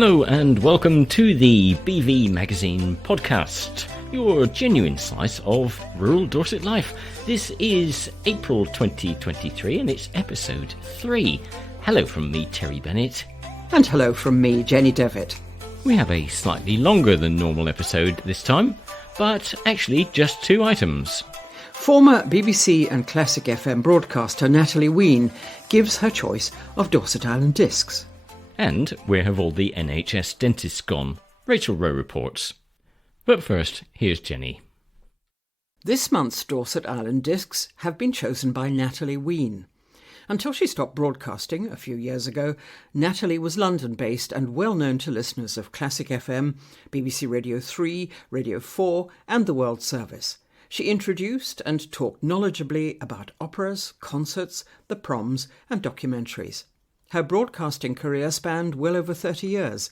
Hello and welcome to the BV Magazine podcast, your genuine slice of rural Dorset life. This is April 2023 and it's episode 3. Hello from me, Terry Bennett. And hello from me, Jenny Devitt. We have a slightly longer than normal episode this time, but actually just 2 items. Former BBC and Classic FM broadcaster Natalie Wheen gives her choice of Dorset Island discs. And where have all the NHS dentists gone? Rachael Rowe reports. But first, here's Jenny. This month's Dorset Island discs have been chosen by Natalie Wheen. Until she stopped broadcasting a few years ago, Natalie was London-based and well known to listeners of Classic FM, BBC Radio 3, Radio 4 and the World Service. She introduced and talked knowledgeably about operas, concerts, the proms and documentaries. Her broadcasting career spanned well over 30 years,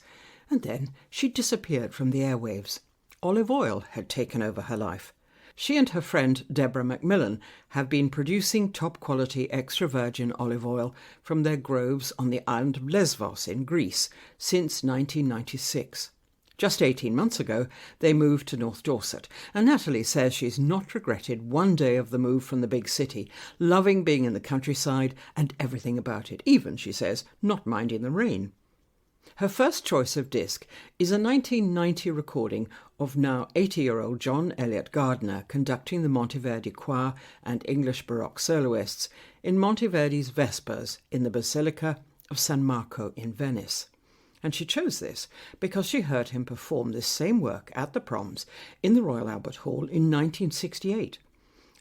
and then she disappeared from the airwaves. Olive oil had taken over her life. She and her friend Deborah Macmillan have been producing top-quality extra virgin olive oil from their groves on the island of Lesvos in Greece since 1996. Just 18 months ago, they moved to North Dorset, and Natalie says she's not regretted one day of the move from the big city, loving being in the countryside and everything about it, even, she says, not minding the rain. Her first choice of disc is a 1990 recording of now 80-year-old John Eliot Gardner conducting the Monteverdi Choir and English Baroque soloists in Monteverdi's Vespers in the Basilica of San Marco in Venice. And she chose this because she heard him perform this same work at the Proms in the Royal Albert Hall in 1968.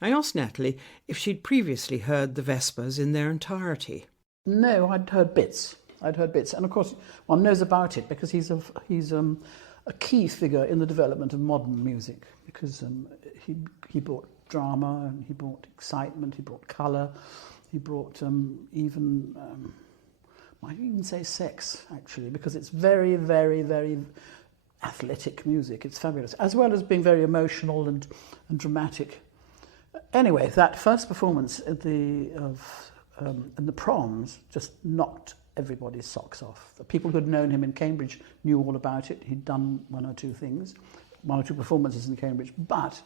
I asked Natalie if she'd previously heard the Vespers in their entirety. No, I'd heard bits, and of course one knows about it because he's a key figure in the development of modern music, because he brought drama, and he brought excitement, he brought colour, he brought I might even say sex, actually, because it's very, very, very athletic music. It's fabulous, as well as being very emotional and dramatic. Anyway, that first performance in the Proms just knocked everybody's socks off. The people who had known him in Cambridge knew all about it. He'd done one or two performances in Cambridge, but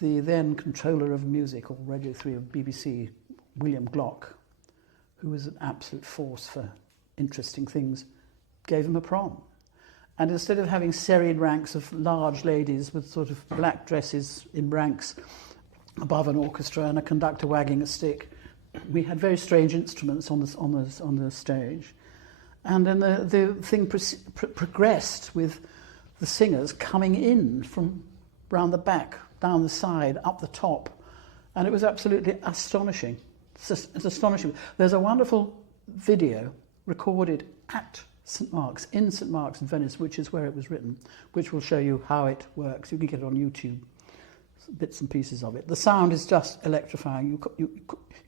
the then controller of music, or Radio 3 of BBC, William Glock, who was an absolute force for interesting things, gave him a prom. And instead of having serried ranks of large ladies with sort of black dresses in ranks above an orchestra and a conductor wagging a stick, we had very strange instruments on the stage. And then the thing progressed with the singers coming in from round the back, down the side, up the top. And it was absolutely astonishing. It's astonishing. There's a wonderful video recorded at St Mark's, in St Mark's in Venice, which is where it was written, which will show you how it works. You can get it on YouTube, bits and pieces of it. The sound is just electrifying. You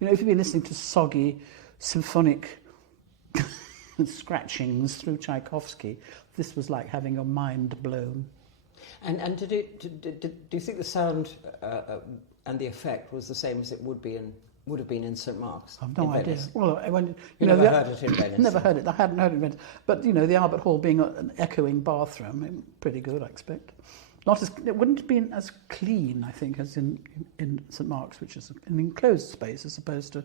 know, if you've been listening to soggy symphonic scratchings through Tchaikovsky, this was like having your mind blown. And do you think the sound and the effect was the same as it would have been in St Mark's? I've no idea. Well, you never heard it in Venice? Never heard it. I hadn't heard it in Venice. But, you know, the Albert Hall being an echoing bathroom, pretty good, I expect. It wouldn't have been as clean, I think, as in St Mark's, which is an enclosed space as opposed to,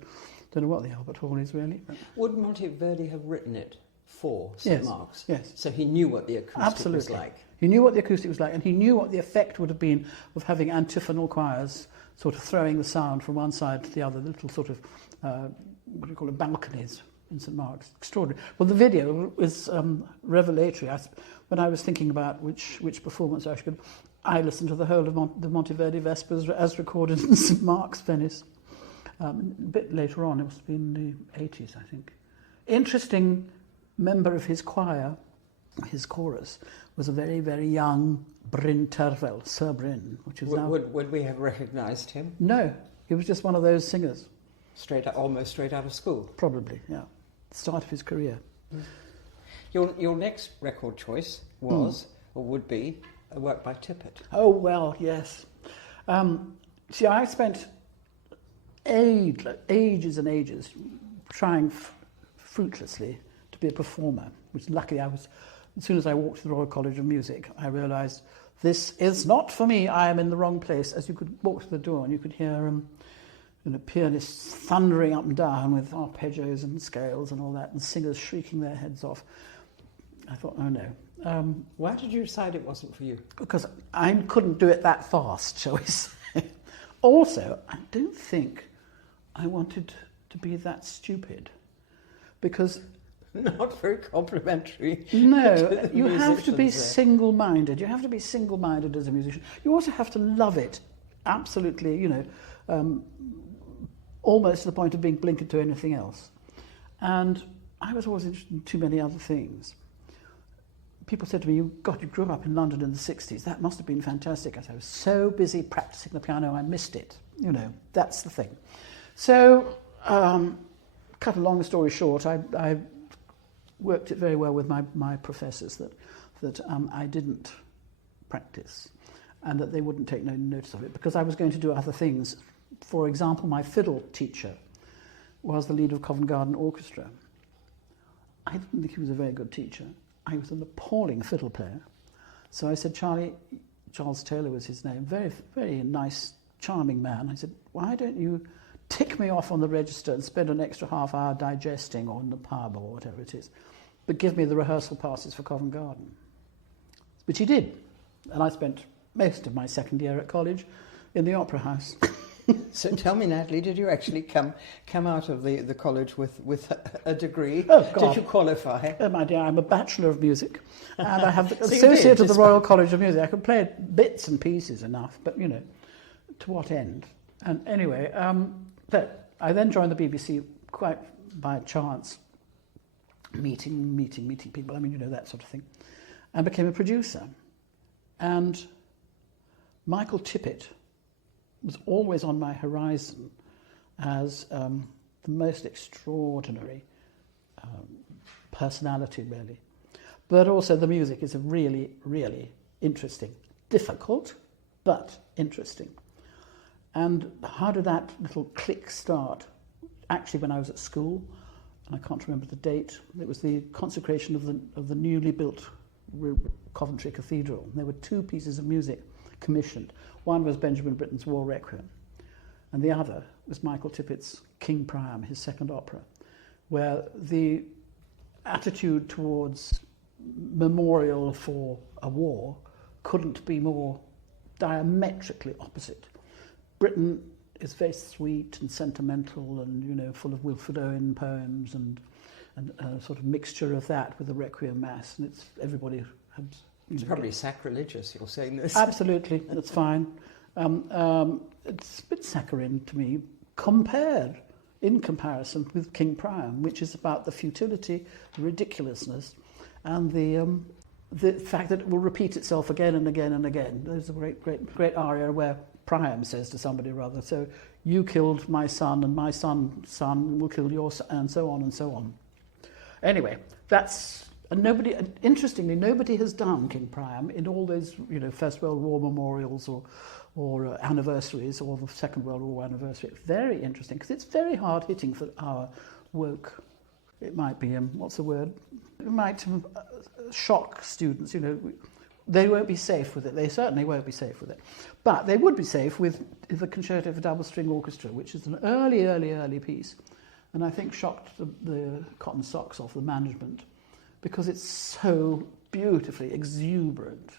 don't know what the Albert Hall is really. But. Would Monteverdi have written it for St Mark's? Yes. So he knew what the acoustic was like? He knew what the acoustic was like, and he knew what the effect would have been of having antiphonal choirs sort of throwing the sound from one side to the other, the little sort of, what do you call it, balconies in St Mark's. Extraordinary. Well, the video was revelatory. When I was thinking about which performance I should, I listened to the whole of the Monteverdi Vespers as recorded in St Mark's, Venice. A bit later on, it must have been the 80s, I think. Interesting member of his choir, his chorus, was a very, very young Bryn Terfel, Sir Bryn, which is now... Would we have recognised him? No, he was just one of those singers. Almost straight out of school? Probably, yeah. Start of his career. Your next record choice was, or would be, a work by Tippett. Oh, well, yes. See, I spent ages and ages trying fruitlessly to be a performer, which luckily I was as soon as I walked to the Royal College of Music, I realised this is not for me. I am in the wrong place. As you could walk to the door and you could hear pianists thundering up and down with arpeggios and scales and all that, and singers shrieking their heads off. I thought, oh no. Why did you decide it wasn't for you? Because I couldn't do it that fast, shall we say. Also, I don't think I wanted to be that stupid, because... Not very complimentary. No, you have to be single-minded. You have to be single-minded as a musician. You also have to love it, absolutely, almost to the point of being blinkered to anything else. And I was always interested in too many other things. People said to me, God, you grew up in London in the 60s. That must have been fantastic. I said, I was so busy practicing the piano, I missed it. That's the thing. So, cut a long story short, I worked it very well with my professors that I didn't practice and that they wouldn't take no notice of it because I was going to do other things. For example, my fiddle teacher was the leader of Covent Garden Orchestra. I didn't think he was a very good teacher. I was an appalling fiddle player. So I said, Charles Taylor was his name, very, very nice, charming man. I said, why don't you tick me off on the register and spend an extra half hour digesting or in the pub or whatever it is, but give me the rehearsal passes for Covent Garden. Which he did. And I spent most of my second year at college in the Opera House. So tell me, Natalie, did you actually come out of the college with a degree? Oh, God. Did you qualify? Oh, my dear, I'm a Bachelor of Music, and I have the So Associate of the Royal College of Music. I could play bits and pieces enough, but, to what end? And anyway, I then joined the BBC quite by chance, meeting people, that sort of thing, and became a producer. And Michael Tippett was always on my horizon as the most extraordinary personality, really. But also the music is a really, really interesting, difficult, but interesting. And how did that little click start? Actually, when I was at school, and I can't remember the date, it was the consecration of the newly built Coventry Cathedral. There were two pieces of music commissioned. One was Benjamin Britten's War Requiem, and the other was Michael Tippett's King Priam, his second opera, where the attitude towards memorial for a war couldn't be more diametrically opposite. Britten is very sweet and sentimental and, full of Wilfred Owen poems and a sort of mixture of that with the Requiem Mass, and everybody has... It's probably sacrilegious, you're saying this. Absolutely, that's fine. It's a bit saccharine to me, in comparison with King Priam, which is about the futility, the ridiculousness, and the fact that it will repeat itself again and again and again. There's a great aria where Priam says to somebody rather, so you killed my son and my son will kill your son, and so on and so on. Anyway, interestingly, nobody has done King Priam in all those, First World War memorials or anniversaries or the Second World War anniversary. It's very interesting because it's very hard-hitting for our woke. It might be, what's the word? It might shock students, They won't be safe with it. They certainly won't be safe with it. But they would be safe with the Concerto for Double String Orchestra, which is an early piece, and I think shocked the cotton socks off the management because it's so beautifully exuberant,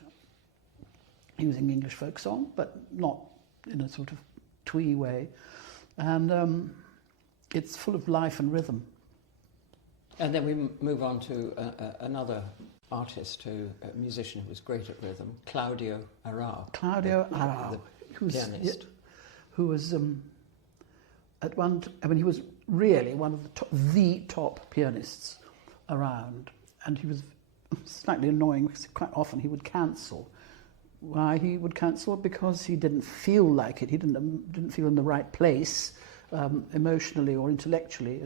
using English folk song, but not in a sort of twee way. And it's full of life and rhythm. And then we move on to another artist, a musician who was great at rhythm, Claudio Arrau. Arrau, pianist. Who was he was really one of the top pianists around, and he was slightly annoying because quite often he would cancel. Why he would cancel? Because he didn't feel like it. He didn't feel in the right place, emotionally or intellectually,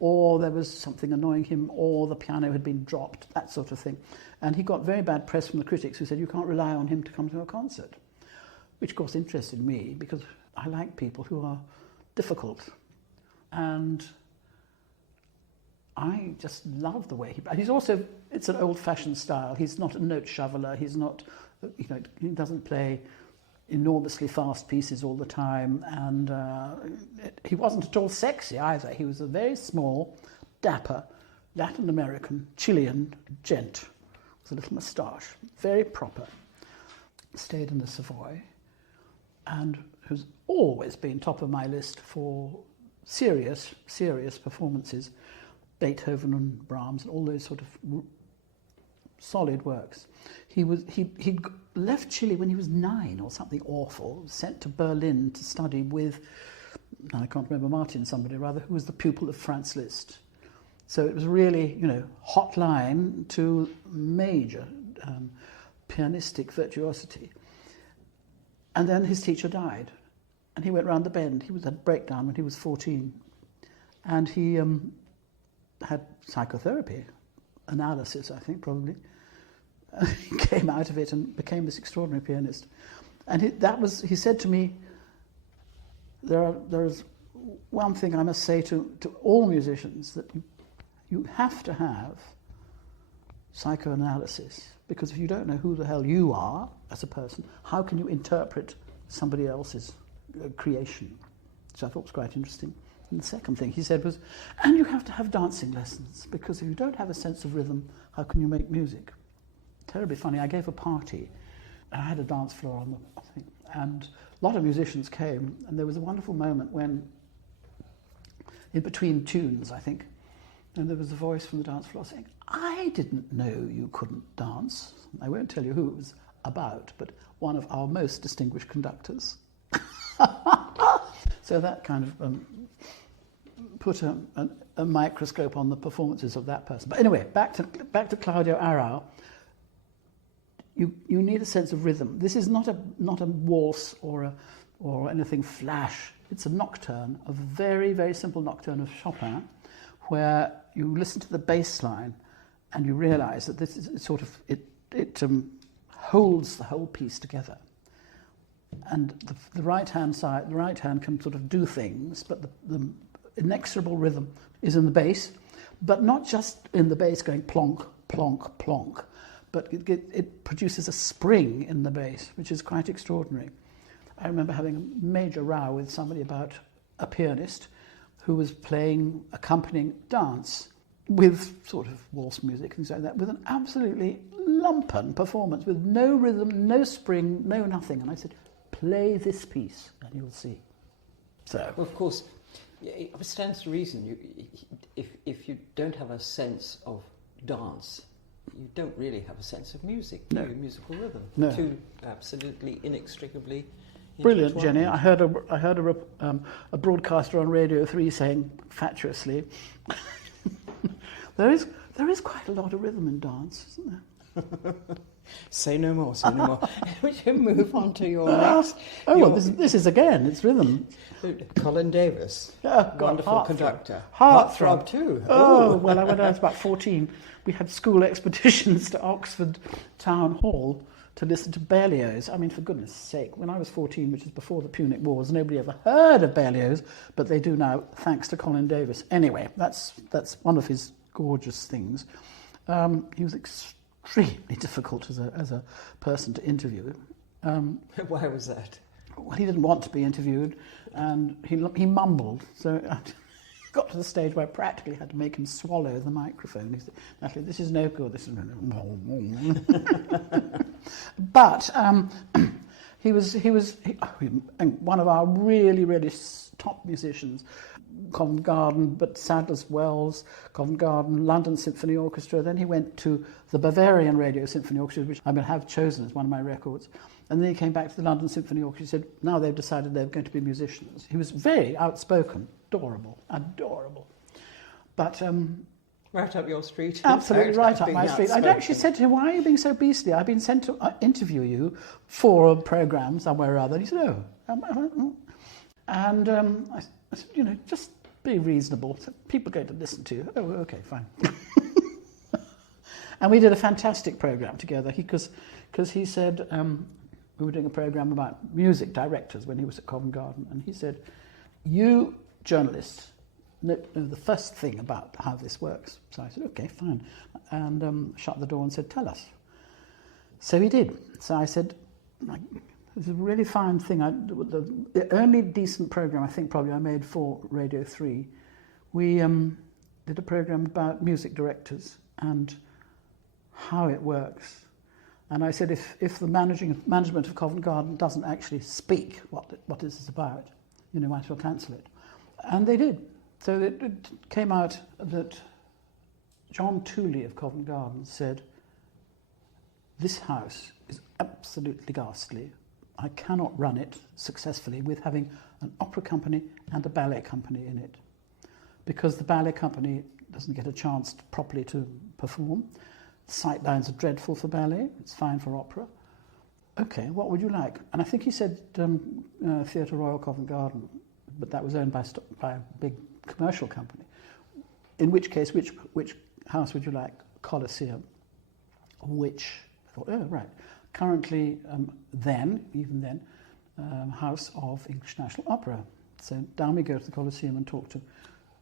or there was something annoying him, or the piano had been dropped, that sort of thing. And he got very bad press from the critics who said, you can't rely on him to come to a concert, which of course interested me because I like people who are difficult. And I just love the way he's also, it's an old-fashioned style. He's not a note shoveler. He's not, he doesn't play enormously fast pieces all the time. And he wasn't at all sexy either. He was a very small, dapper, Latin American, Chilean gent with a little moustache, very proper. Stayed in the Savoy and has always been top of my list for serious performances. Beethoven and Brahms and all those sort of solid works. He left Chile when he was 9 or something awful, sent to Berlin to study with, I can't remember, Martin somebody or other, who was the pupil of Franz Liszt. So it was really, hot line to major pianistic virtuosity. And then his teacher died, and he went round the bend. He had a breakdown when he was 14, and he had psychotherapy, analysis, I think, probably. He came out of it and became this extraordinary pianist. And he said to me, there is one thing I must say to all musicians, that you have to have psychoanalysis, because if you don't know who the hell you are as a person, how can you interpret somebody else's creation? Which I thought was quite interesting. And the second thing he said was, and you have to have dancing lessons, because if you don't have a sense of rhythm, how can you make music? Terribly funny. I gave a party, and I had a dance floor on the thing, and a lot of musicians came, and there was a wonderful moment when, in between tunes, I think, and there was a voice from the dance floor saying, I didn't know you couldn't dance. I won't tell you who it was about, but one of our most distinguished conductors. So that kind of put a microscope on the performances of that person. But anyway, back to Claudio Arrau. You need a sense of rhythm. This is not a waltz or anything flash. It's a nocturne, a very, very simple nocturne of Chopin, where you listen to the bass line and you realise that this is sort of it holds the whole piece together. And the right hand can sort of do things, but the inexorable rhythm is in the bass, but not just in the bass going plonk, plonk, plonk, but it produces a spring in the bass, which is quite extraordinary. I remember having a major row with somebody about a pianist who was accompanying dance with sort of waltz music and things like that, with an absolutely lumpen performance, with no rhythm, no spring, no nothing. And I said, play this piece and you'll see. So, well, of course, it stands to reason. If you don't have a sense of dance, you don't really have a sense of music, no. Musical rhythm. No. Two absolutely inextricably brilliant, Jenny. I heard a broadcaster on Radio 3 saying fatuously, there is quite a lot of rhythm in dance, isn't there? Say no more. We should move on to your next. This is again, it's rhythm. Colin Davis, wonderful conductor. Heartthrob too. Oh, well, when I was about 14, we had school expeditions to Oxford Town Hall to listen to Berlioz. I mean, for goodness sake, when I was 14, which is before the Punic Wars, nobody ever heard of Berlioz, but they do now, thanks to Colin Davis. Anyway, that's one of his gorgeous things. He was extremely difficult as a person to interview. Why was that? Well, he didn't want to be interviewed, and he mumbled. So I got to the stage where I practically had to make him swallow the microphone. He said, Natalie, this is no good. This is But he was one of our really, really top musicians. Covent Garden, but Sadler's Wells, Covent Garden, London Symphony Orchestra. Then he went to the Bavarian Radio Symphony Orchestra, which I have chosen as one of my records. And then he came back to the London Symphony Orchestra. He said, now they've decided they're going to be musicians. He was very outspoken, adorable. But right up your street. Absolutely right up my street. I'd actually said to him, why are you being so beastly? I've been sent to interview you for a programme somewhere or other. And he said, oh. And I said, just be reasonable. So people are going to listen to you. Oh, okay, fine. And we did a fantastic programme together because he said, we were doing a programme about music directors when he was at Covent Garden, and he said, you journalists, know the first thing about how this works. So I said, okay, fine. And shut the door and said, tell us. So he did. So I said, it's a really fine thing. The only decent programme I think probably I made for Radio 3, we did a programme about music directors and how it works. And I said, if the management of Covent Garden doesn't actually speak what this is about, you might as well cancel it. And they did. So it came out that John Tooley of Covent Garden said, this house is absolutely ghastly. I cannot run it successfully with having an opera company and a ballet company in it, because the ballet company doesn't get a chance properly to perform. The sight lines are dreadful for ballet. It's fine for opera. Okay, what would you like? And I think he said Theatre Royal Covent Garden, but that was owned by a big commercial company. In which case, which house would you like? Coliseum. Which, I thought, oh, right. Currently, even then, House of English National Opera. So down we go to the Coliseum and talk to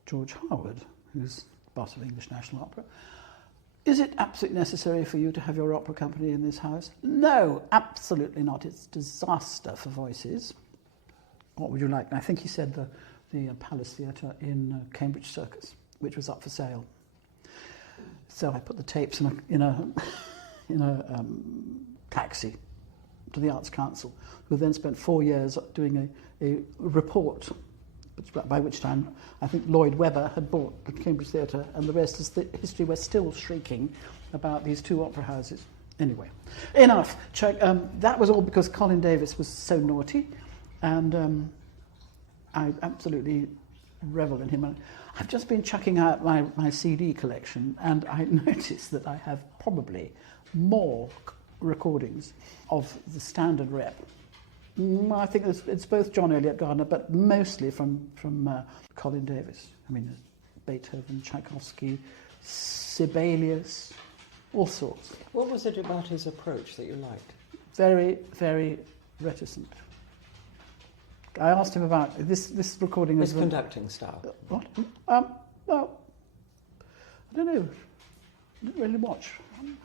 George Harwood, who's boss of English National Opera. Is it absolutely necessary for you to have your opera company in this house? No, absolutely not. It's disaster for voices. What would you like? And I think he said the Palace Theatre in Cambridge Circus, which was up for sale. So I put the tapes in a taxi to the Arts Council, who then spent 4 years doing a report, by which time I think Lloyd Webber had bought the Cambridge Theatre, and the rest is the history. We're still shrieking about these two opera houses. Anyway, enough. That was all because Colin Davis was so naughty, and I absolutely revel in him. I've just been chucking out my CD collection, and I noticed that I have probably more recordings of the standard rep. I think it's both John Eliot Gardiner, but mostly from Colin Davis. I mean, Beethoven, Tchaikovsky, Sibelius, all sorts. What was it about his approach that you liked? Very, very reticent. I asked him about this recording. His conducting style. What? Well, I don't know. Didn't really watch.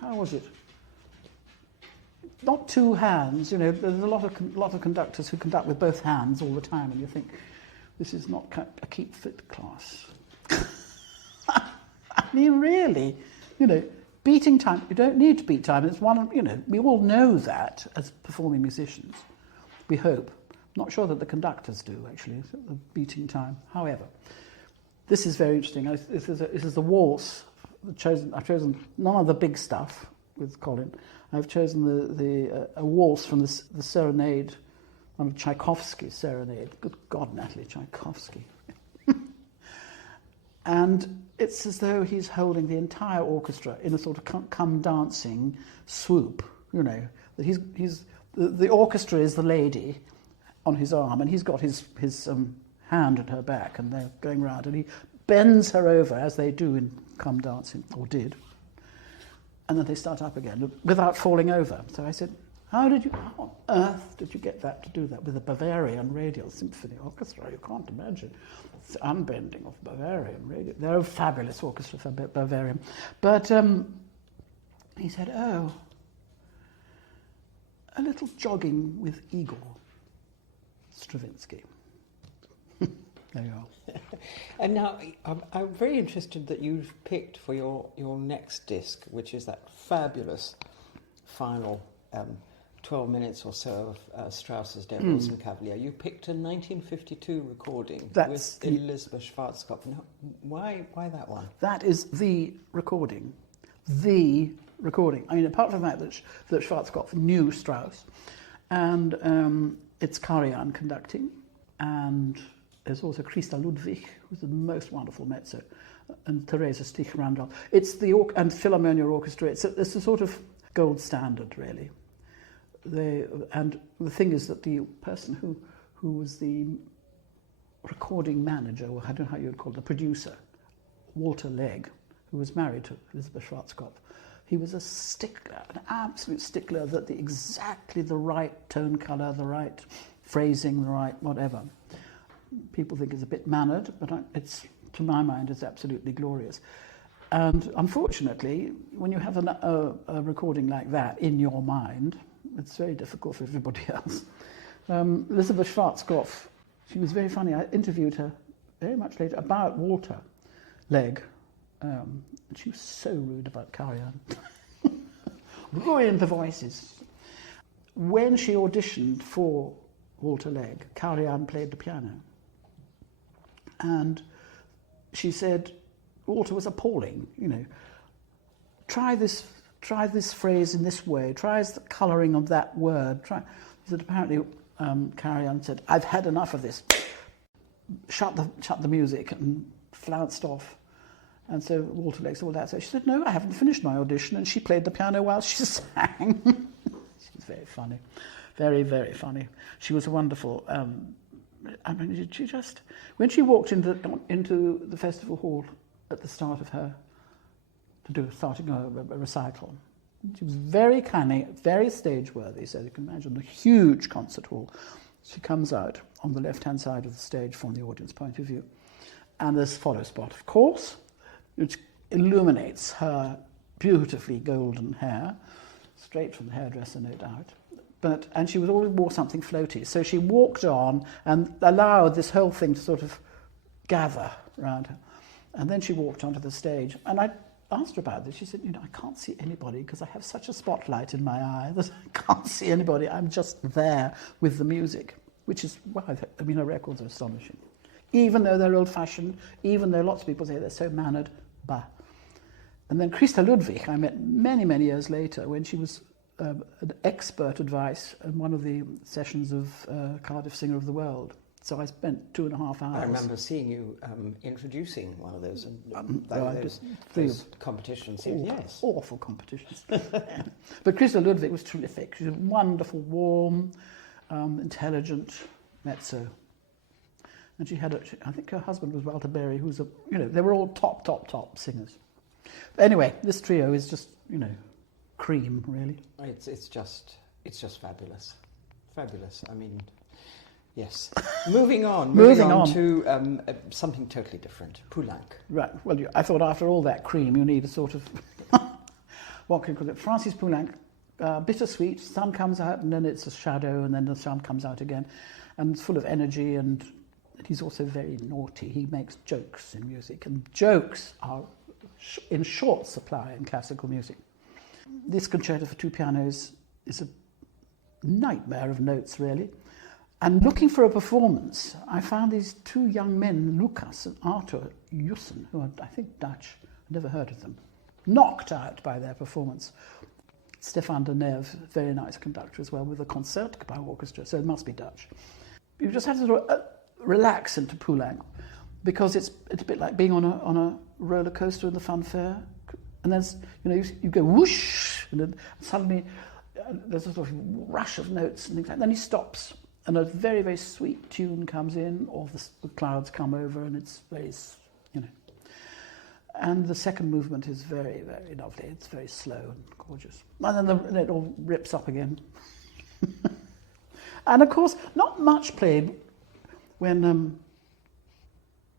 How was it? Not two hands. There's a lot of conductors who conduct with both hands all the time, and you think this is not a keep fit class. I mean, really, beating time. You don't need to beat time. It's one. We all know that as performing musicians. We hope. Not sure that the conductors do, actually, the beating time. However, this is very interesting. This is the waltz. I've chosen none of the big stuff with Colin. I've chosen a waltz from the serenade, one of Tchaikovsky's serenade. Good God, Natalie, Tchaikovsky. And it's as though he's holding the entire orchestra in a sort of come dancing swoop. That the orchestra is the lady on his arm, and he's got his hand at her back, and they're going round, and he bends her over, as they do in Come Dancing, or did, and then they start up again without falling over. So I said, how on earth did you get that to do that with a Bavarian radial symphony orchestra? You can't imagine. It's the unbending of Bavarian radial. They're a fabulous orchestra for Bavarian. But he said, a little jogging with Igor Stravinsky. There you are. And now, I'm very interested that you've picked for your next disc, which is that fabulous final 12 minutes or so of Strauss's Der Rosenkavalier. You picked a 1952 recording with Elizabeth Schwarzkopf. Now, why that one? That is the recording. The recording. I mean, apart from that Schwarzkopf knew Strauss, and it's Karajan conducting, and there's also Christa Ludwig, who's the most wonderful mezzo, and Teresa Stich-Randolph. It's and Philharmonia Orchestra. It's a sort of gold standard, really. And the thing is that the person who was the recording manager, or I don't know how you would call it, the producer, Walter Legg, who was married to Elizabeth Schwarzkopf, he was a stickler, an absolute stickler that exactly the right tone colour, the right phrasing, the right whatever. People think it's a bit mannered, but it's to my mind, is absolutely glorious. And unfortunately, when you have a recording like that in your mind, it's very difficult for everybody else. Elizabeth Schwarzkopf, she was very funny. I interviewed her very much later about Walter Legg. And she was so rude about Karajan. Ruined the voices. When she auditioned for Walter Legg, Karajan played the piano. And she said, Walter was appalling, try this phrase in this way, try the colouring of that word. He said, apparently, Karajan said, I've had enough of this. Shut the music, and flounced off. And so Walter Legg said, well, that's it. She said, no, I haven't finished my audition. And she played the piano while she sang. She's very funny. Very, very funny. She was wonderful. She just... When she walked into the festival hall at the start of her... starting a recital, she was very canny, very stage-worthy, so you can imagine the huge concert hall. She comes out on the left-hand side of the stage from the audience point of view. And there's follow spot, of course, which illuminates her beautifully golden hair, straight from the hairdresser, no doubt. And she always wore something floaty. So she walked on and allowed this whole thing to sort of gather around her. And then she walked onto the stage. And I asked her about this. She said, I can't see anybody because I have such a spotlight in my eye that I can't see anybody. I'm just there with the music, which is why, her records are astonishing. Even though they're old-fashioned, even though lots of people say they're so mannered, bah. And then Christa Ludwig, I met many, many years later when she was an expert advice in one of the sessions of Cardiff Singer of the World. So I spent 2.5 hours. I remember seeing you introducing one of those, those competitions. Yes. Awful competitions. But Christa Ludwig was terrific. She was wonderful, warm, intelligent mezzo. And she had, I think her husband was Walter Berry, who's they were all top singers. But anyway, this trio is just, cream, really. It's just fabulous. Fabulous. I mean, yes. Moving on to something totally different. Poulenc. Right. Well, I thought after all that cream, you need a sort of, what can you call it? Francis Poulenc, bittersweet. Sun comes out and then it's a shadow and then the sun comes out again. And it's full of energy, and he's also very naughty. He makes jokes in music, and jokes are in short supply in classical music. This concerto for two pianos is a nightmare of notes, really. And looking for a performance, I found these two young men, Lucas and Arthur Jussen, who are, I think, Dutch. I've never heard of them. Knocked out by their performance. Stefan de Neve, very nice conductor as well, with a Concertgebouw orchestra, so it must be Dutch. You just have to sort of relax into Poulenc, because it's a bit like being on a roller coaster in the fun fair, and then you go whoosh, and then suddenly there's a sort of rush of notes and things like that. Then he stops, and a very, very sweet tune comes in, or the clouds come over, and it's very, And the second movement is very, very lovely. It's very slow and gorgeous, and then it all rips up again. And of course, not much played when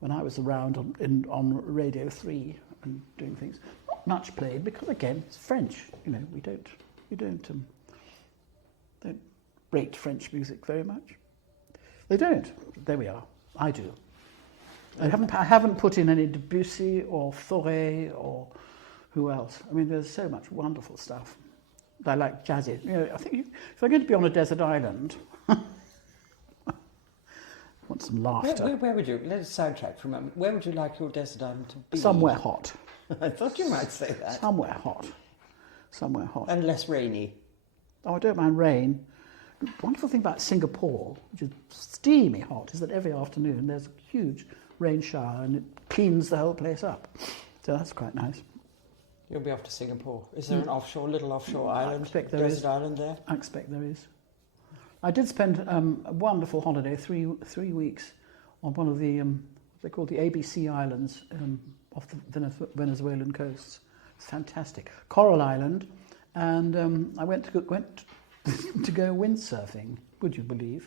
I was around on Radio 3 and doing things. Not much played because, again, it's French. We don't rate French music very much. They don't. There we are. I do. I haven't put in any Debussy or Fauré or who else. I mean, there's so much wonderful stuff. I like jazzy. I think if I'm going to be on a desert island. Want some laughter. Where would you, let's sidetrack for a moment, where would you like your desert island to be? Somewhere hot. I thought you might say that. Somewhere hot. And less rainy. Oh, I don't mind rain. The wonderful thing about Singapore, which is steamy hot, is that every afternoon there's a huge rain shower and it cleans the whole place up. So that's quite nice. You'll be off to Singapore. Is there an little offshore island, desert island there? I expect there is. I did spend a wonderful holiday, three weeks, on one of the, they're called the ABC Islands off the Venezuelan coasts. It's fantastic. Coral Island, and I went to go windsurfing, would you believe?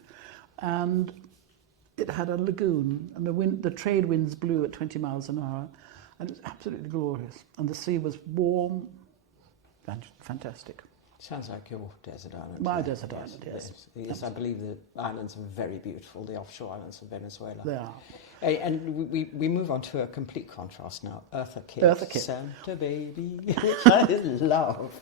And it had a lagoon, and the trade winds blew at 20 miles an hour, and it was absolutely glorious. And the sea was warm, fantastic. Sounds like your desert island. My desert island, yes. Yes, I believe the islands are very beautiful, the offshore islands of Venezuela. They are. And we move on to a complete contrast now. Eartha Kitt. Eartha Kitt. Santa Baby, which I love.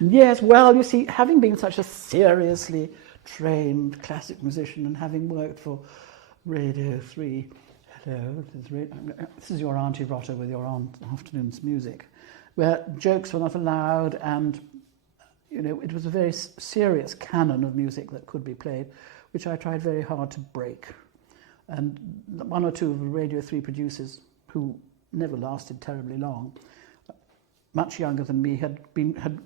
Yes, well, you see, having been such a seriously trained classic musician and having worked for Radio 3, hello, this is your Auntie Rotter with your afternoon's music, where jokes were not allowed, and it was a very serious canon of music that could be played, which I tried very hard to break. And one or two of Radio 3 producers, who never lasted terribly long, much younger than me, had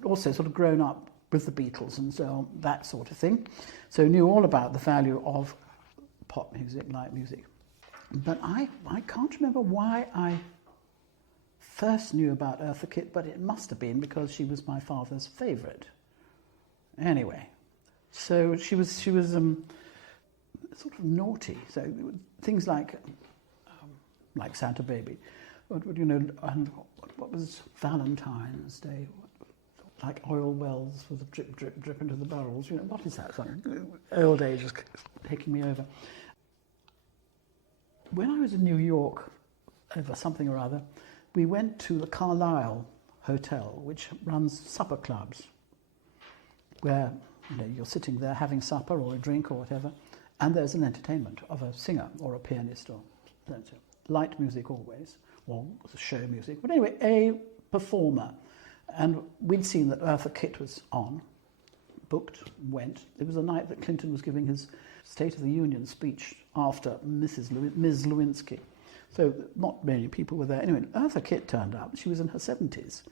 also sort of grown up with the Beatles and so on, that sort of thing, so knew all about the value of pop music, light music. But I can't remember why I first knew about Eartha Kitt, but it must have been because she was my father's favourite. Anyway, so she was sort of naughty. So things like Santa Baby, and what was Valentine's Day, like oil wells with a drip, drip, drip into the barrels. What is that? Sorry, old age is taking me over. When I was in New York over something or other, we went to the Carlisle Hotel, which runs supper clubs, where you're sitting there having supper or a drink or whatever, and there's an entertainment of a singer or a pianist or light music always, or show music. But anyway, a performer. And we'd seen that Eartha Kitt was on, booked, went. It was a night that Clinton was giving his State of the Union speech after Ms. Lewinsky. So not many people were there. Anyway, Eartha Kitt turned up. She was in her 70s.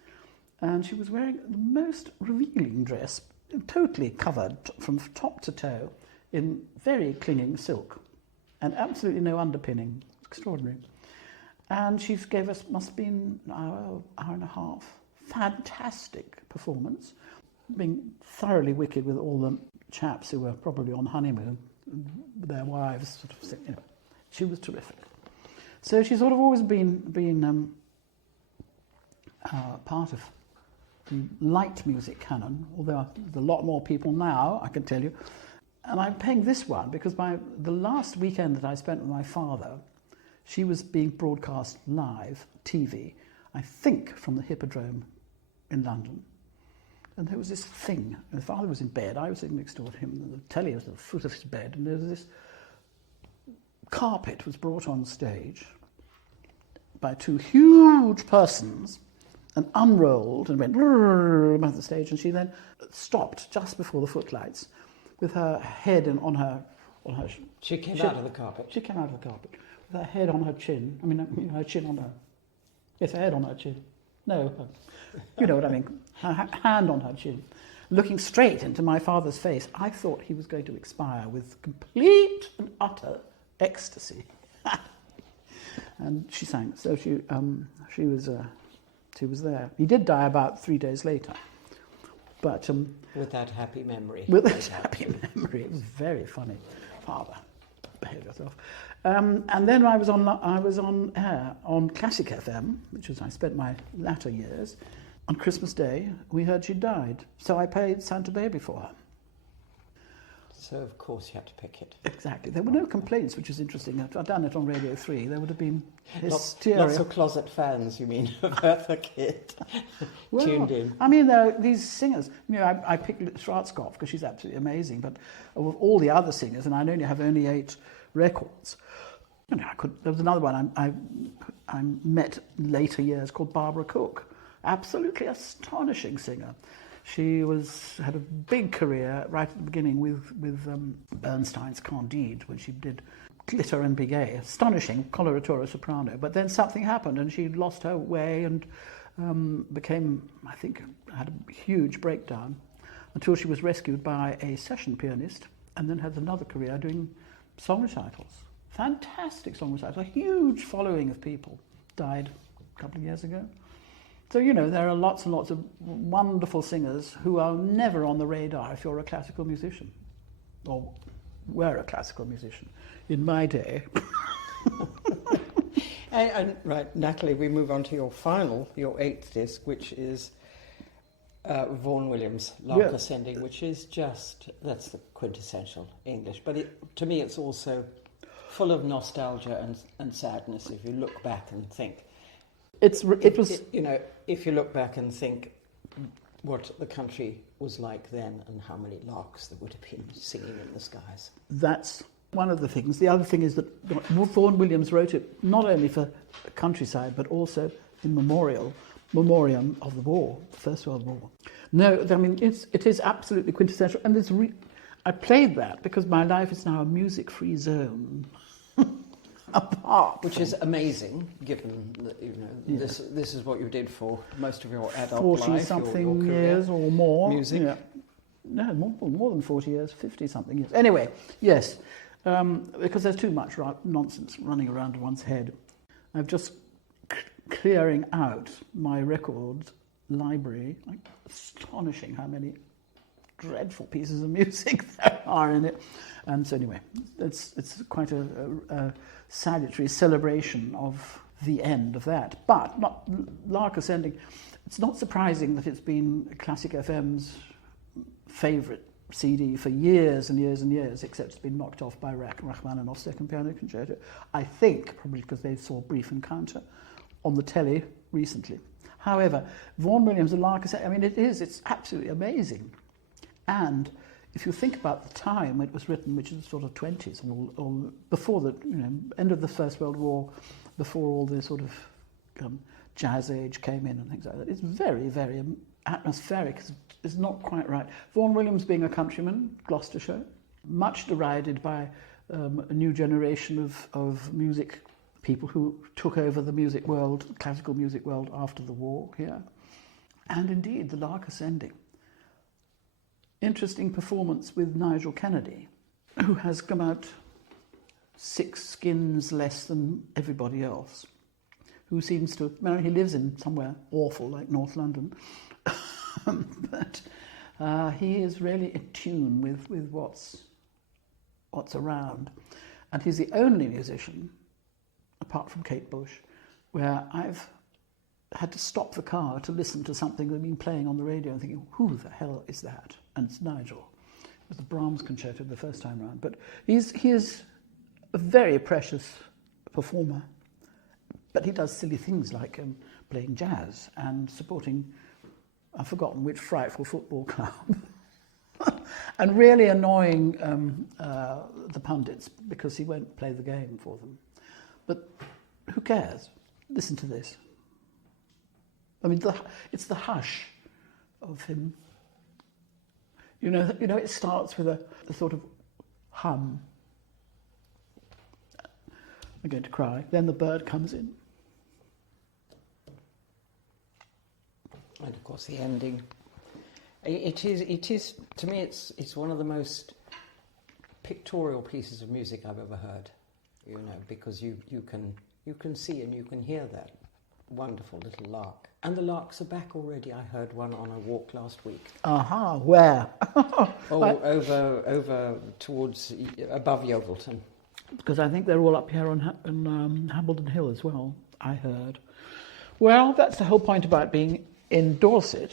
And she was wearing the most revealing dress, totally covered from top to toe in very clinging silk and absolutely no underpinning. Extraordinary. And she gave us, must have been an hour and a half. Fantastic performance, being thoroughly wicked with all the chaps who were probably on honeymoon, with their wives. She was terrific. So she's sort of always been part of the light music canon, although there's a lot more people now, I can tell you. And I'm paying this one because the last weekend that I spent with my father, she was being broadcast live, TV, I think from the Hippodrome in London. And there was this thing. My father was in bed, I was sitting next door to him, and the telly was at the foot of his bed, and there was this carpet was brought on stage by two huge persons and unrolled and went about the stage, and she then stopped just before the footlights with her head on her... She came out of the carpet. She came out of the carpet with her head on her chin. I mean, her chin on her... Yes, her head on her chin. No, you know what I mean. Her hand on her chin, looking straight into my father's face. I thought he was going to expire with complete and utter ecstasy. And she sang. So she was there. He did die about 3 days later. But with that happy memory. With that happy memory, it was very funny. Father, behave yourself. And then I was on air on Classic FM, which was I spent my latter years. On Christmas Day, we heard she died, so I played Santa Baby for her. So of course you had to pick it. Exactly. There were no complaints, which is interesting. I'd done it on Radio 3. There would have been hysteria. Lots of closet fans, you mean, of Eartha Kitt tuned in. I mean, there are these singers. I picked Schwarzkopf because she's absolutely amazing, but of all the other singers, and I have only 8 records. There was another one I met in later years called Barbara Cook. Absolutely astonishing singer. She had a big career right at the beginning with Bernstein's Candide, when she did Glitter and Bigay, astonishing coloratura soprano. But then something happened and she lost her way and had a huge breakdown until she was rescued by a session pianist and then had another career doing song recitals. Fantastic song recitals. A huge following of people. Died a couple of years ago. So, there are lots and lots of wonderful singers who are never on the radar if you're a classical musician, or were a classical musician. In my day... And right, Natalie, we move on to your 8th disc, which is Vaughan Williams' Lark Ascending, which is that's the quintessential English. But to me, it's also full of nostalgia and sadness if you look back and think. If you look back and think what the country was like then and how many larks there would have been singing in the skies. That's one of the things. The other thing is that Vaughan Williams wrote it not only for the countryside, but also in memoriam of the war, the First World War. No, I mean, it is absolutely quintessential. And I played that because my life is now a music-free zone. Apart, which is amazing, given that this is what you did for most of your adult 40 life, something your years or more. Music, no, more than 40 years, 50 something years. Anyway, yes, because there's too much nonsense running around one's head. I'm just clearing out my records library. Like, astonishing how many dreadful pieces of music there are in it. And so anyway, it's quite a salutary celebration of the end of that. But not Lark Ascending. It's not surprising that it's been Classic FM's favourite CD for years and years and years, except it's been knocked off by Rachmaninoff's Second Piano Concerto. I think probably because they saw Brief Encounter on the telly recently. However, Vaughan Williams and Lark Ascending, I mean, it's absolutely amazing. And if you think about the time it was written, which is sort of 20s, or before the end of the First World War, before all the sort of jazz age came in and things like that, it's very, very atmospheric. It's not quite right. Vaughan Williams being a countryman, Gloucestershire, much derided by a new generation of music people who took over the music world, classical music world after the war here. And indeed, the Lark Ascending. Interesting performance with Nigel Kennedy, who has come out 6 skins less than everybody else, who seems to... he lives in somewhere awful like North London, but he is really in tune with what's around. And he's the only musician, apart from Kate Bush, where I've had to stop the car to listen to something they've been playing on the radio and thinking, who the hell is that? And it's Nigel. It was the Brahms concerto the first time round. But he is a very precious performer. But he does silly things like playing jazz and supporting, I've forgotten which frightful football club, and really annoying the pundits because he won't play the game for them. But who cares? Listen to this. I mean, it's the hush of him. It starts with a sort of hum. I'm going to cry. Then the bird comes in. And of course the ending. It is to me it's one of the most pictorial pieces of music I've ever heard. Because you can see and you can hear that wonderful little lark. And the larks are back already. I heard one on a walk last week. Aha, where? Over towards above Yeovilton. Because I think they're all up here on Hambledon Hill as well, I heard. Well, that's the whole point about being in Dorset,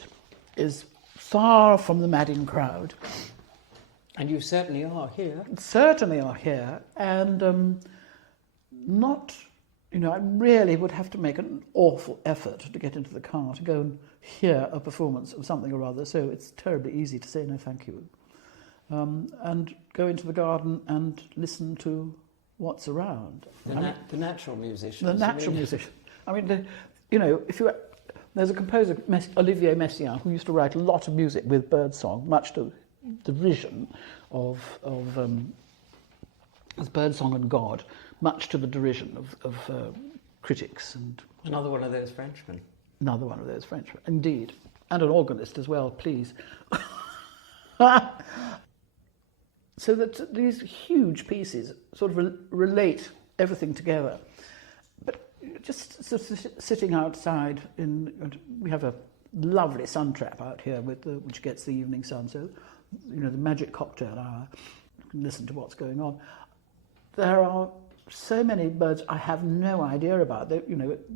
is far from the madding crowd. And you certainly are here. Certainly are here, and not... I really would have to make an awful effort to get into the car to go and hear a performance of something or other, so it's terribly easy to say no thank you. And go into the garden and listen to what's around. The natural musician. The natural musician. I mean, there's a composer, Olivier Messiaen, who used to write a lot of music with birdsong, much to the derision of birdsong and God, much to the derision of critics. And another one of those Frenchmen. Another one of those Frenchmen, indeed. And an organist as well, please. So that these huge pieces sort of relate everything together. But just sitting outside, we have a lovely sun trap out here which gets the evening sun, so the magic cocktail hour. can listen to what's going on. There are so many birds I have no idea about. They're,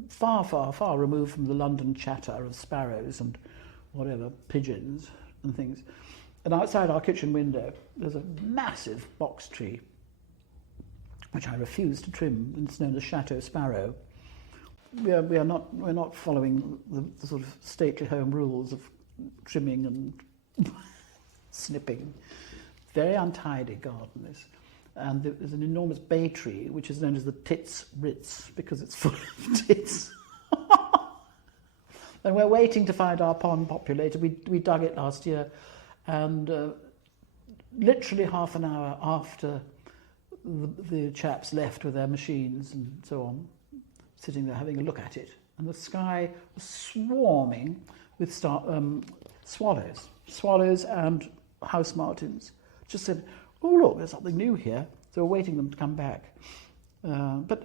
far, far, far removed from the London chatter of sparrows and whatever, pigeons and things. And outside our kitchen window, there's a massive box tree, which I refuse to trim. It's known as Chateau Sparrow. We're not following the sort of stately home rules of trimming and snipping. Very untidy garden, this. And there's an enormous bay tree, which is known as the Tits Ritz, because it's full of tits. And we're waiting to find our pond populated. We dug it last year, and literally half an hour after the chaps left with their machines and so on, sitting there having a look at it, and the sky was swarming with swallows and house martins. Just said, oh look, there's something new here. So we're waiting them to come back. But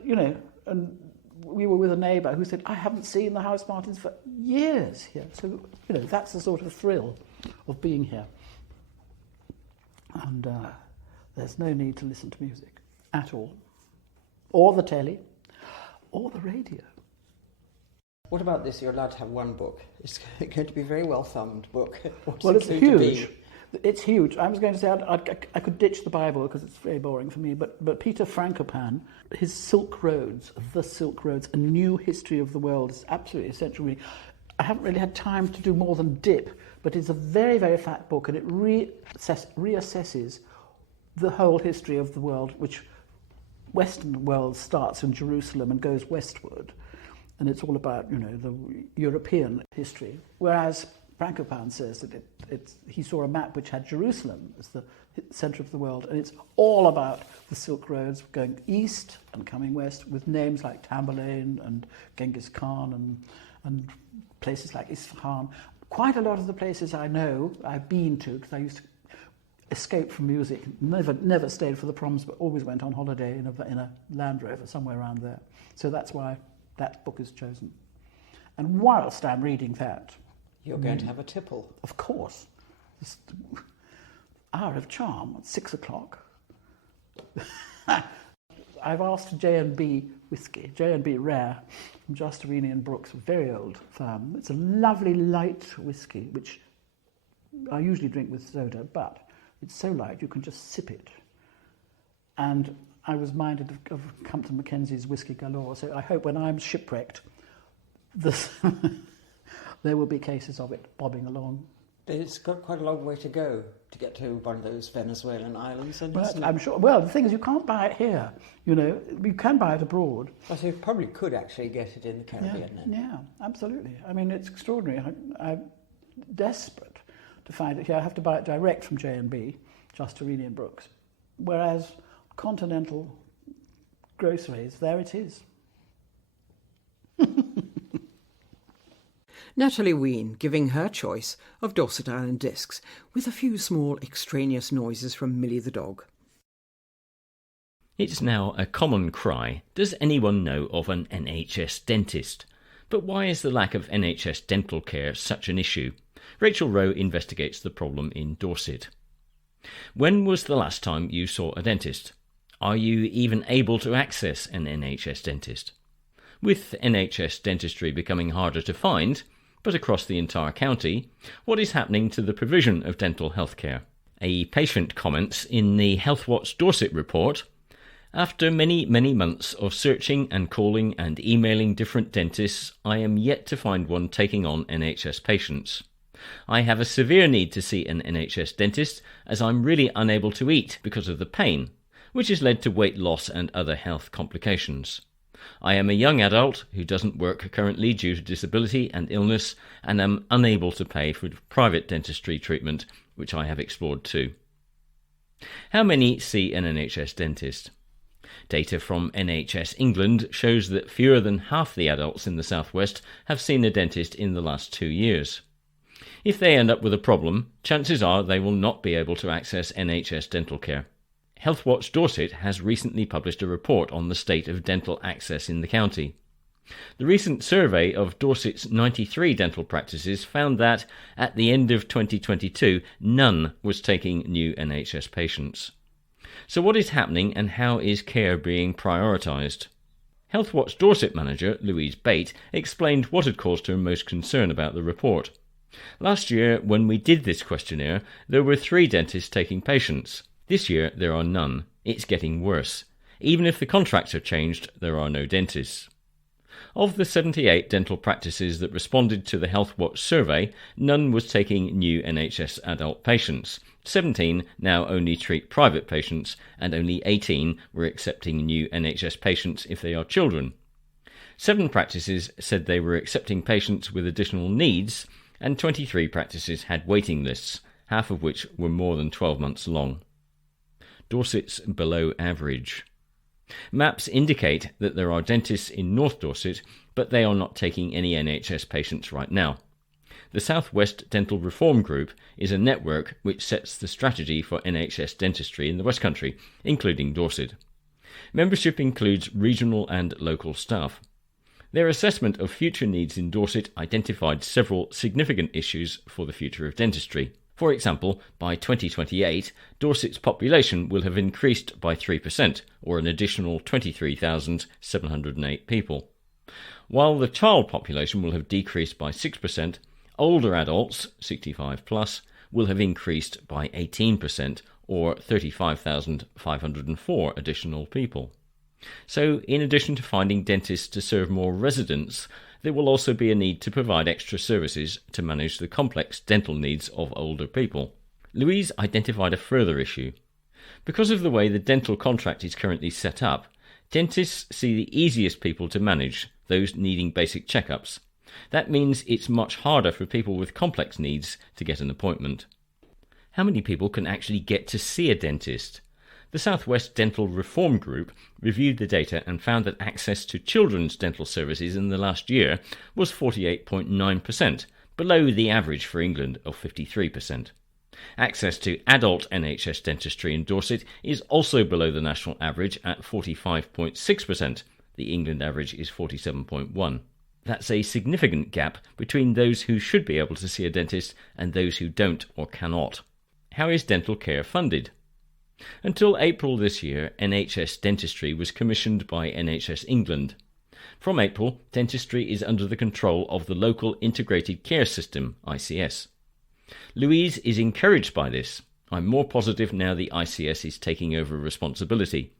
and we were with a neighbour who said, I haven't seen the house martins for years here. So, that's the sort of thrill of being here. And there's no need to listen to music at all. Or the telly, or the radio. What about this? You're allowed to have one book. It's going to be a very well-thumbed book. Well, it's huge. It's huge. I was going to say I could ditch the Bible because it's very boring for me, but Peter Frankopan, his Silk Roads, The Silk Roads, A New History of the World is absolutely essential. Really. I haven't really had time to do more than dip, but it's a very, very fat book, and it reassesses the whole history of the world, which Western world starts in Jerusalem and goes westward, and it's all about the European history, whereas Frankopan says that he saw a map which had Jerusalem as the centre of the world, and it's all about the Silk Roads going east and coming west with names like Tamerlane and Genghis Khan and places like Isfahan. Quite a lot of the places I know I've been to, because I used to escape from music, never stayed for the proms, but always went on holiday in a Land Rover somewhere around there. So that's why that book is chosen. And whilst I'm reading that, you're going to have a tipple. Of course. This hour of charm at 6 o'clock. I've asked J&B whiskey, J&B Rare, from Justerini and Brooks, a very old firm. It's a lovely light whiskey, which I usually drink with soda, but it's so light you can just sip it. And I was minded of Compton Mackenzie's Whiskey Galore, so I hope when I'm shipwrecked, there will be cases of it bobbing along. It's got quite a long way to go to get to one of those Venezuelan islands, well, I'm sure. Well, the thing is, you can't buy it here. You can buy it abroad. Well, so you probably could actually get it in the Caribbean then. Yeah, absolutely. I mean, it's extraordinary. I'm desperate to find it here. I have to buy it direct from J&B, Justerini and Brooks. Whereas continental groceries, there it is. Natalie Wheen giving her choice of Dorset Island discs, with a few small extraneous noises from Millie the dog. It's now a common cry. Does anyone know of an NHS dentist? But why is the lack of NHS dental care such an issue? Rachael Rowe investigates the problem in Dorset. When was the last time you saw a dentist? Are you even able to access an NHS dentist? With NHS dentistry becoming harder to find, but across the entire county, what is happening to the provision of dental health care? A patient comments in the Healthwatch Dorset report, after many months of searching and calling and emailing different dentists, I am yet to find one taking on NHS patients. I have a severe need to see an NHS dentist as I'm really unable to eat because of the pain, which has led to weight loss and other health complications. I am a young adult who doesn't work currently due to disability and illness and am unable to pay for private dentistry treatment, which I have explored too. How many see an NHS dentist? Data from NHS England shows that fewer than half the adults in the southwest have seen a dentist in the last 2 years. If they end up with a problem, chances are they will not be able to access NHS dental care. Healthwatch Dorset has recently published a report on the state of dental access in the county. The recent survey of Dorset's 93 dental practices found that, at the end of 2022, none was taking new NHS patients. So what is happening and how is care being prioritised? Healthwatch Dorset manager Louise Bate explained what had caused her most concern about the report. Last year, when we did this questionnaire, there were 3 dentists taking patients. This year, there are none. It's getting worse. Even if the contracts are changed, there are no dentists. Of the 78 dental practices that responded to the Healthwatch survey, none was taking new NHS adult patients. 17 now only treat private patients, and only 18 were accepting new NHS patients if they are children. 7 practices said they were accepting patients with additional needs, and 23 practices had waiting lists, half of which were more than 12 months long. Dorset's below average. Maps indicate that there are dentists in North Dorset, but they are not taking any NHS patients right now. The South West Dental Reform Group is a network which sets the strategy for NHS dentistry in the West Country, including Dorset. Membership includes regional and local staff. Their assessment of future needs in Dorset identified several significant issues for the future of dentistry. For example, by 2028, Dorset's population will have increased by 3%, or an additional 23,708 people. While the child population will have decreased by 6%, older adults, 65 plus, will have increased by 18%, or 35,504 additional people. So, in addition to finding dentists to serve more residents, there will also be a need to provide extra services to manage the complex dental needs of older people. Louise identified a further issue. Because of the way the dental contract is currently set up, dentists see the easiest people to manage, those needing basic checkups. That means it's much harder for people with complex needs to get an appointment. How many people can actually get to see a dentist? The South West Dental Reform Group reviewed the data and found that access to children's dental services in the last year was 48.9%, below the average for England of 53%. Access to adult NHS dentistry in Dorset is also below the national average at 45.6%. The England average is 47.1%. That's a significant gap between those who should be able to see a dentist and those who don't or cannot. How is dental care funded? Until April this year, NHS dentistry was commissioned by NHS England. From April, dentistry is under the control of the Local Integrated Care System, ICS. Louise is encouraged by this. I'm more positive now the ICS is taking over responsibility.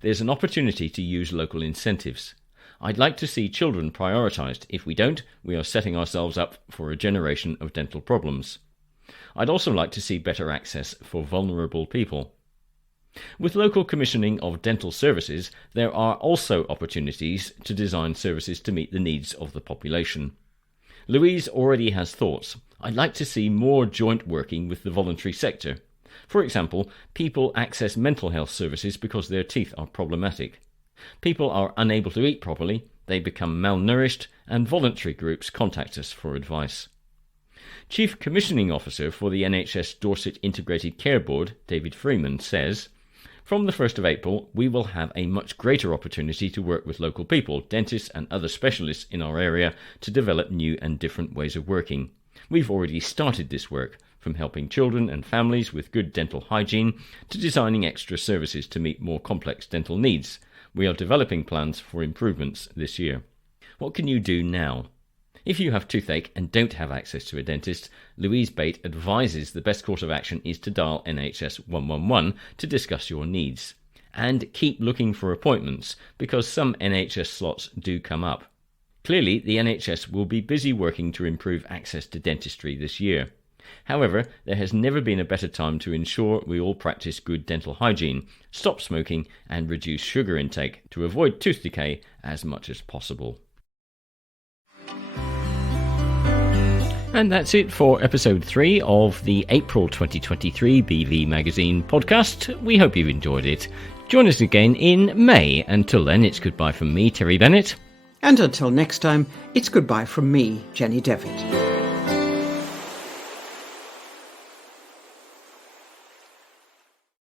There's an opportunity to use local incentives. I'd like to see children prioritised. If we don't, we are setting ourselves up for a generation of dental problems. I'd also like to see better access for vulnerable people. With local commissioning of dental services, there are also opportunities to design services to meet the needs of the population. Louise already has thoughts. I'd like to see more joint working with the voluntary sector. For example, people access mental health services because their teeth are problematic. People are unable to eat properly, they become malnourished, and voluntary groups contact us for advice. Chief Commissioning Officer for the NHS Dorset Integrated Care Board, David Freeman, says, "From the 1st of April, we will have a much greater opportunity to work with local people, dentists and other specialists in our area to develop new and different ways of working. We've already started this work, from helping children and families with good dental hygiene to designing extra services to meet more complex dental needs. We are developing plans for improvements this year." What can you do now? If you have toothache and don't have access to a dentist, Louise Bate advises the best course of action is to dial NHS 111 to discuss your needs. And keep looking for appointments, because some NHS slots do come up. Clearly, the NHS will be busy working to improve access to dentistry this year. However, there has never been a better time to ensure we all practice good dental hygiene, stop smoking and reduce sugar intake to avoid tooth decay as much as possible. And that's it for episode 3 of the April 2023 BV Magazine podcast. We hope you've enjoyed it. Join us again in May. Until then, it's goodbye from me, Terry Bennett. And until next time, it's goodbye from me, Jenny Devitt.